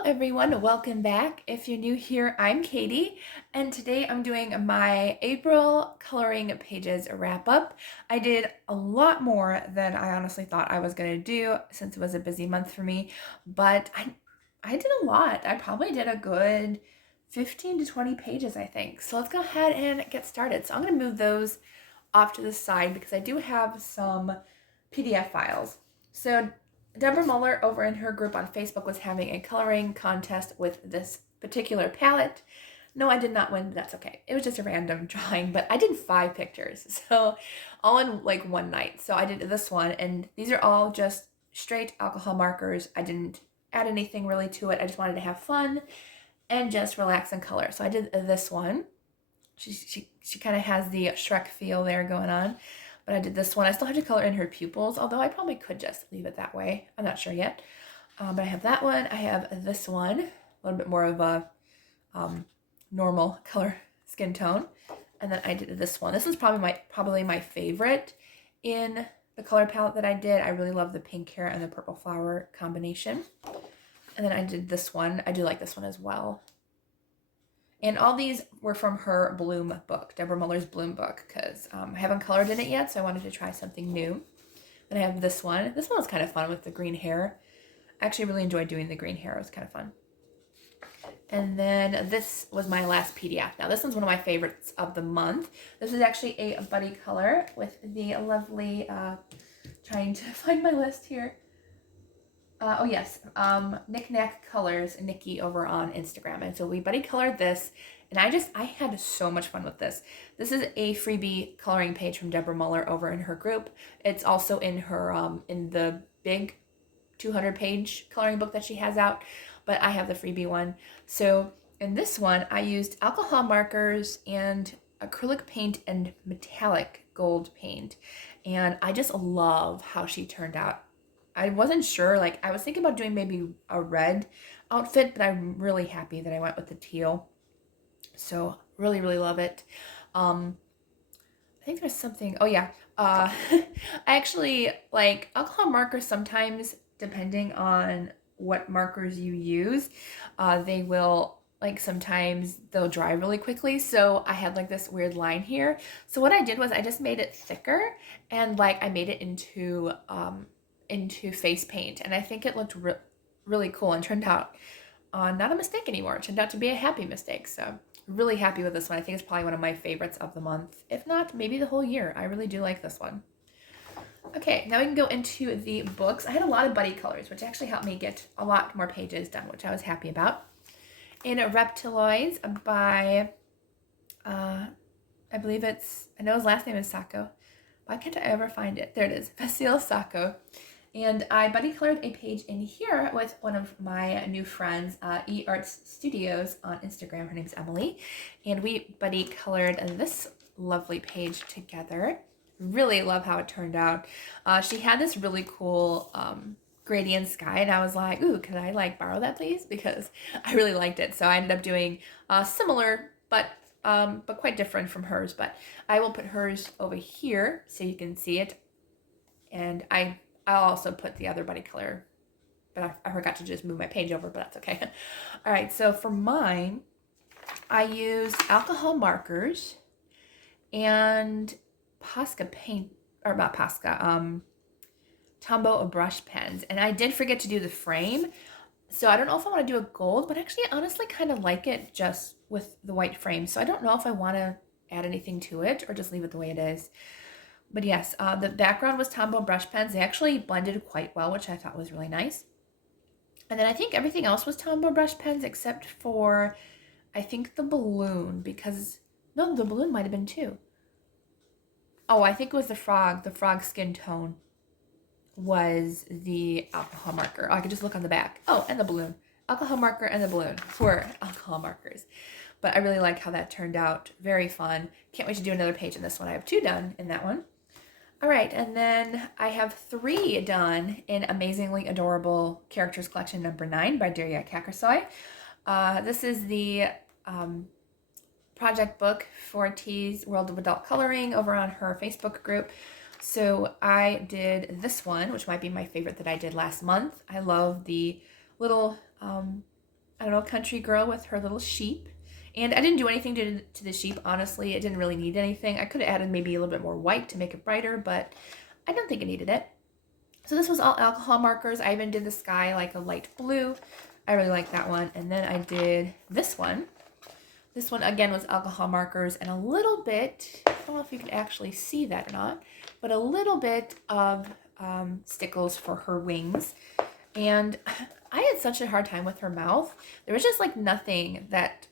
Hello everyone, welcome back. If you're new here, I'm Katie, and today I'm doing my April coloring pages wrap up. I did a lot more than I honestly thought I was going to do since it was a busy month for me, but I did a lot. I probably did a good 15 to 20 pages, I think. So let's go ahead and get started. So I'm going to move those off to the side because I do have some PDF files. So Deborah Muller over in her group on Facebook was having a coloring contest with this particular palette. No, I did not win, but that's okay. It was just a random drawing, but I did 5 pictures, so all in like one night. So I did this one, and these are all just straight alcohol markers. I didn't add anything really to it. I just wanted to have fun and just relax and color. So I did this one. She kind of has the Shrek feel there going on. But I did this one. I still have to color in her pupils, although I probably could just leave it that way. I'm not sure yet. But I have that one. I have this one, a little bit more of a normal color skin tone. And then I did this one. This is probably my favorite in the color palette that I did. I really love the pink hair and the purple flower combination. And then I did this one. I do like this one as well. And all these were from her Bloom book, Deborah Muller's Bloom book, because I haven't colored in it yet, so I wanted to try something new. Then I have this one. This one was kind of fun with the green hair. I actually really enjoyed doing the green hair. It was kind of fun. And then this was my last PDF. Now, this one's one of my favorites of the month. This is actually a buddy color with the lovely, trying to find my list here. Oh yes, Knick-Knack Colors, Nikki over on Instagram. And so we buddy colored this, and I had so much fun with this. This is a freebie coloring page from Deborah Muller over in her group. It's also in her, in the big 200-page coloring book that she has out, but I have the freebie one. So in this one, I used alcohol markers and acrylic paint and metallic gold paint. And I just love how she turned out. I wasn't sure, like I was thinking about doing maybe a red outfit, but I'm really happy that I went with the teal. So really, really love it. I think there's something, oh yeah, I actually like alcohol markers sometimes, depending on what markers you use, they will, like sometimes they'll dry really quickly. So I had like this weird line here. So what I did was I just made it thicker, and like I made it into face paint, and I think it looked really cool and turned out not a mistake anymore. It turned out to be a happy mistake. So really happy with this one. I think it's probably one of my favorites of the month, if not maybe the whole year. I really do like this one. Okay, now we can go into the books. I had a lot of buddy colors, which actually helped me get a lot more pages done, which I was happy about. In Reptiloids by, I believe I know his last name is Sacco. Why can't I ever find it? There it is, Vasil Sacco. And I buddy colored a page in here with one of my new friends, eArts Studios on Instagram. Her name's Emily. And we buddy colored this lovely page together. Really love how it turned out. She had this really cool gradient sky, and I was like, ooh, can I like borrow that please? Because I really liked it. So I ended up doing similar, but quite different from hers. But I will put hers over here so you can see it. And I'll also put the other buddy color, but I forgot to just move my page over, but that's okay. All right, so for mine, I used alcohol markers and Posca paint, or not Posca, Tombow brush pens. And I did forget to do the frame, so I don't know if I want to do a gold, but actually I honestly kind of like it just with the white frame. So I don't know if I want to add anything to it or just leave it the way it is. But yes, the background was Tombow brush pens. They actually blended quite well, which I thought was really nice. And then I think everything else was Tombow brush pens except for, I think the balloon, because, no, the balloon might have been too. Oh, I think it was the frog. The frog skin tone was the alcohol marker. Oh, I could just look on the back. Oh, and the balloon. Alcohol marker and the balloon were alcohol markers. But I really like how that turned out. Very fun. Can't wait to do another page in this one. I have 2 done in that one. All right, and then I have 3 done in Amazingly Adorable Characters Collection number 9 by Daria Kakersoy. This is the project book for T's World of Adult Coloring over on her Facebook group. So I did this one, which might be my favorite that I did last month. I love the little I don't know, country girl with her little sheep. And I didn't do anything to the sheep, honestly. It didn't really need anything. I could have added maybe a little bit more white to make it brighter, but I don't think it needed it. So this was all alcohol markers. I even did the sky like a light blue. I really like that one. And then I did this one. This one, again, was alcohol markers and a little bit, I don't know if you can actually see that or not, but a little bit of stickles for her wings. And I had such a hard time with her mouth. There was just like nothing that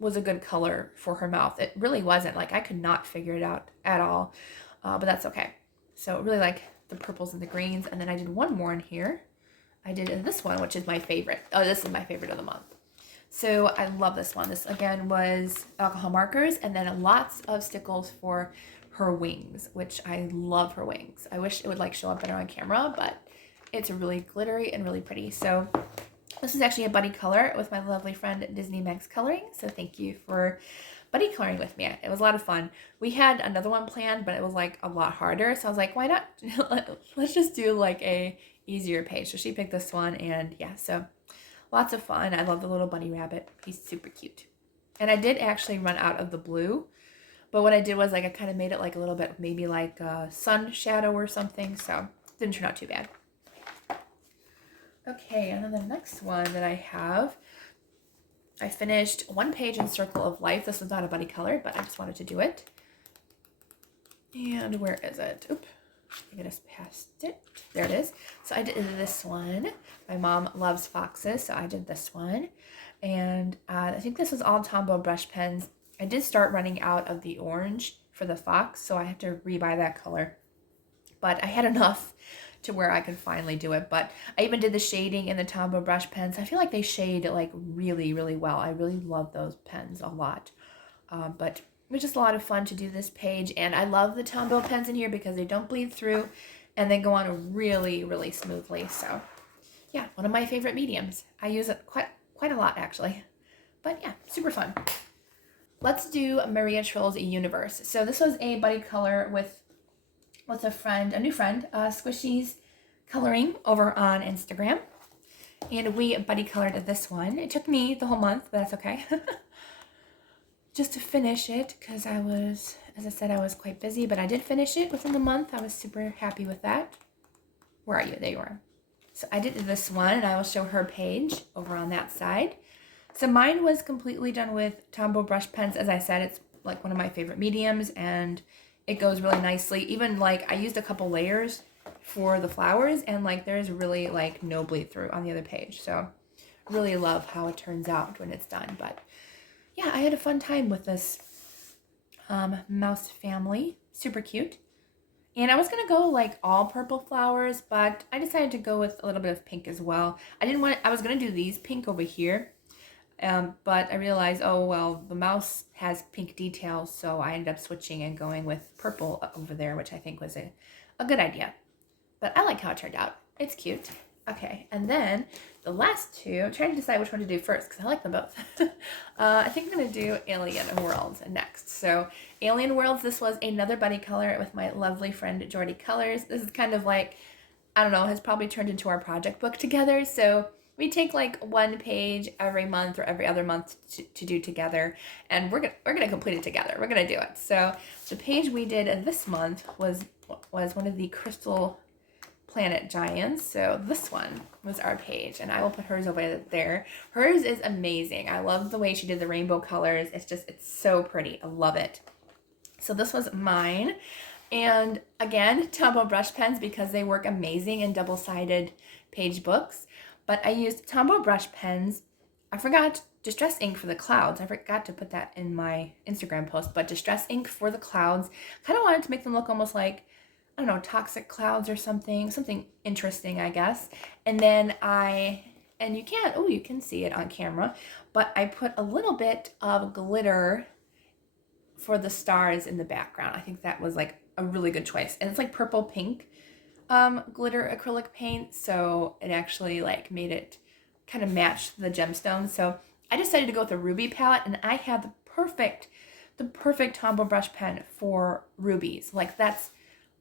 was a good color for her mouth. It really wasn't. Like I could not figure it out at all, but that's okay. So really like the purples and the greens. And then I did one more in here. I did this one, which is my favorite. Oh, this is my favorite of the month. So I love this one. This again was alcohol markers and then lots of stickles for her wings, which I love her wings. I wish it would like show up better on camera, but it's really glittery and really pretty. So this is actually a buddy color with my lovely friend Disney Max Coloring. So thank you for buddy coloring with me. It was a lot of fun. We had another one planned, but it was like a lot harder. So I was like, why not? Let's just do like a easier page. So she picked this one and yeah, so lots of fun. I love the little bunny rabbit. He's super cute. And I did actually run out of the blue, but what I did was like I kind of made it like a little bit maybe like a sun shadow or something. So it didn't turn out too bad. Okay, and then the next one that I have, I finished one page in Circle of Life. This was not a buddy color, but I just wanted to do it. And where is it? Oop, I just passed it. There it is. So I did this one. My mom loves foxes, so I did this one. And I think this was all Tombow brush pens. I did start running out of the orange for the fox, so I have to rebuy that color. But I had enough to where I could finally do it. But I even did the shading in the Tombow brush pens. I feel like they shade like really, really well. I really love those pens a lot. But it was just a lot of fun to do this page. And I love the Tombow pens in here because they don't bleed through and they go on really, really smoothly. So yeah, one of my favorite mediums. I use it quite a lot actually. But yeah, super fun. Let's do Maria Trolle's Universe. So this was a buddy color with a new friend, Squishy's Coloring over on Instagram. And we buddy colored this one. It took me the whole month, but that's okay. Just to finish it, because I was, as I said, I was quite busy, but I did finish it within the month. I was super happy with that. Where are you? There you are. So I did this one, and I will show her page over on that side. So mine was completely done with Tombow brush pens. As I said, it's like one of my favorite mediums, and it goes really nicely. Even like I used a couple layers for the flowers and like there's really like no bleed through on the other page. So really love how it turns out when it's done. But yeah, I had a fun time with this mouse family. Super cute. And I was going to go like all purple flowers, but I decided to go with a little bit of pink as well. I was going to do these pink over here. But I realized, oh, well, the mouse has pink details, so I ended up switching and going with purple over there, which I think was a good idea. But I like how it turned out. It's cute. Okay, and then the last two, I'm trying to decide which one to do first because I like them both. I think I'm going to do Alien Worlds next. So Alien Worlds, this was another buddy color with my lovely friend Jordy Colors. This is kind of like, I don't know, has probably turned into our project book together. So we take like one page every month or every other month to do together, and we're gonna complete it together. We're gonna do it. So the page we did this month was one of the Crystal Planet Giants. So this one was our page, and I will put hers over there. Hers is amazing. I love the way she did the rainbow colors. It's so pretty. I love it. So this was mine. And again, Tombow brush pens because they work amazing in double-sided page books. But I used Tombow brush pens. I forgot Distress ink for the clouds. I forgot to put that in my Instagram post, but Distress ink for the clouds. Kind of wanted to make them look almost like, I don't know, toxic clouds or something interesting, I guess. And then you can see it on camera, but I put a little bit of glitter for the stars in the background. I think that was like a really good choice. And it's like purple pink glitter acrylic paint, so it actually like made it kind of match the gemstones. So I decided to go with a ruby palette, and I had the perfect Tombow brush pen for rubies. Like that's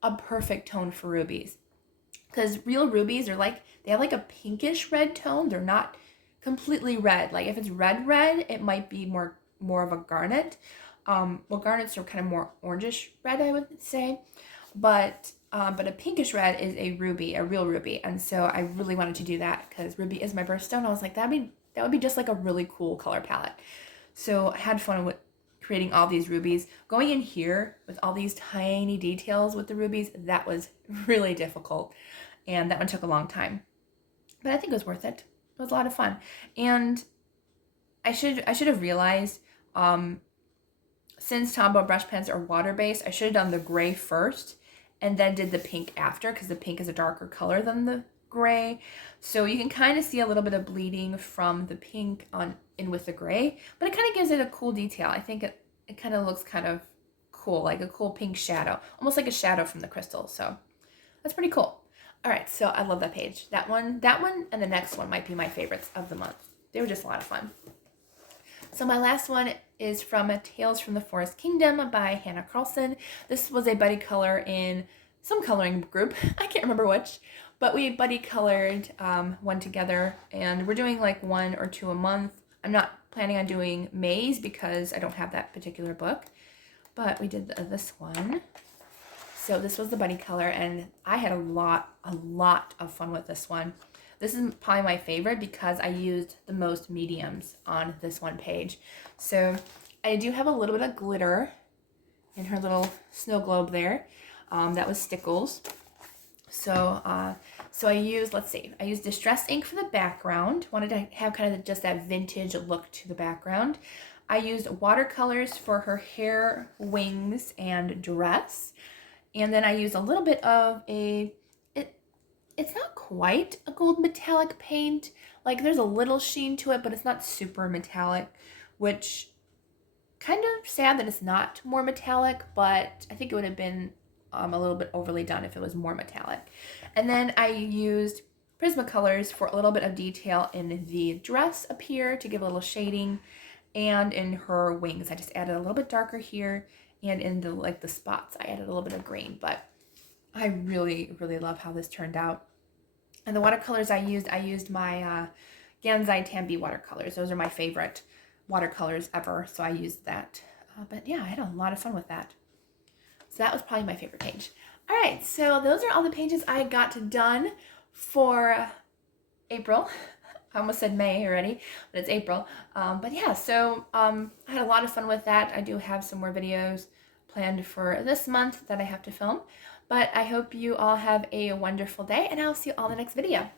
a perfect tone for rubies, because real rubies are like, they have like a pinkish red tone. They're not completely red. Like if it's red, it might be more of a garnet. Well, garnets are kind of more orangish red, I would say, but a pinkish red is a ruby, a real ruby, and so I really wanted to do that because ruby is my birthstone. I was like, that would be just like a really cool color palette. So I had fun with creating all these rubies. Going in here with all these tiny details with the rubies, that was really difficult, and that one took a long time, but I think it was worth it. It was a lot of fun, and I should have realized. Since Tombow brush pens are water-based, I should have done the gray first and then did the pink after, because the pink is a darker color than the gray. So you can kind of see a little bit of bleeding from the pink on in with the gray, but it kind of gives it a cool detail. I think it kind of looks kind of cool, like a cool pink shadow, almost like a shadow from the crystal. So that's pretty cool. All right, so I love that page. That one, and the next one might be my favorites of the month. They were just a lot of fun. So my last one is from Tales from the Forest Kingdom by Hannah Carlson. This was a buddy color in some coloring group. I can't remember which, but we buddy colored one together, and we're doing like 1 or 2 a month. I'm not planning on doing May's because I don't have that particular book, but we did this one. So this was the buddy color, and I had a lot of fun with this one. This is probably my favorite because I used the most mediums on this one page. So I do have a little bit of glitter in her little snow globe there. That was Stickles. So I used, I used Distress ink for the background. Wanted to have kind of just that vintage look to the background. I used watercolors for her hair, wings, and dress. And then I used a little bit of it's not quite a gold metallic paint. Like there's a little sheen to it, but it's not super metallic, which kind of sad that it's not more metallic, but I think it would have been a little bit overly done if it was more metallic. And then I used Prismacolors for a little bit of detail in the dress up here to give a little shading, and in her wings I just added a little bit darker here, and in the spots I added a little bit of green. But I really love how this turned out. And the watercolors I used my Gansai Tambi watercolors. Those are my favorite watercolors ever, so I used that. But yeah, I had a lot of fun with that. So that was probably my favorite page. All right, so those are all the pages I got done for April. I almost said May already, but it's April. But yeah, so I had a lot of fun with that. I do have some more videos planned for this month that I have to film. But I hope you all have a wonderful day, and I'll see you all in the next video.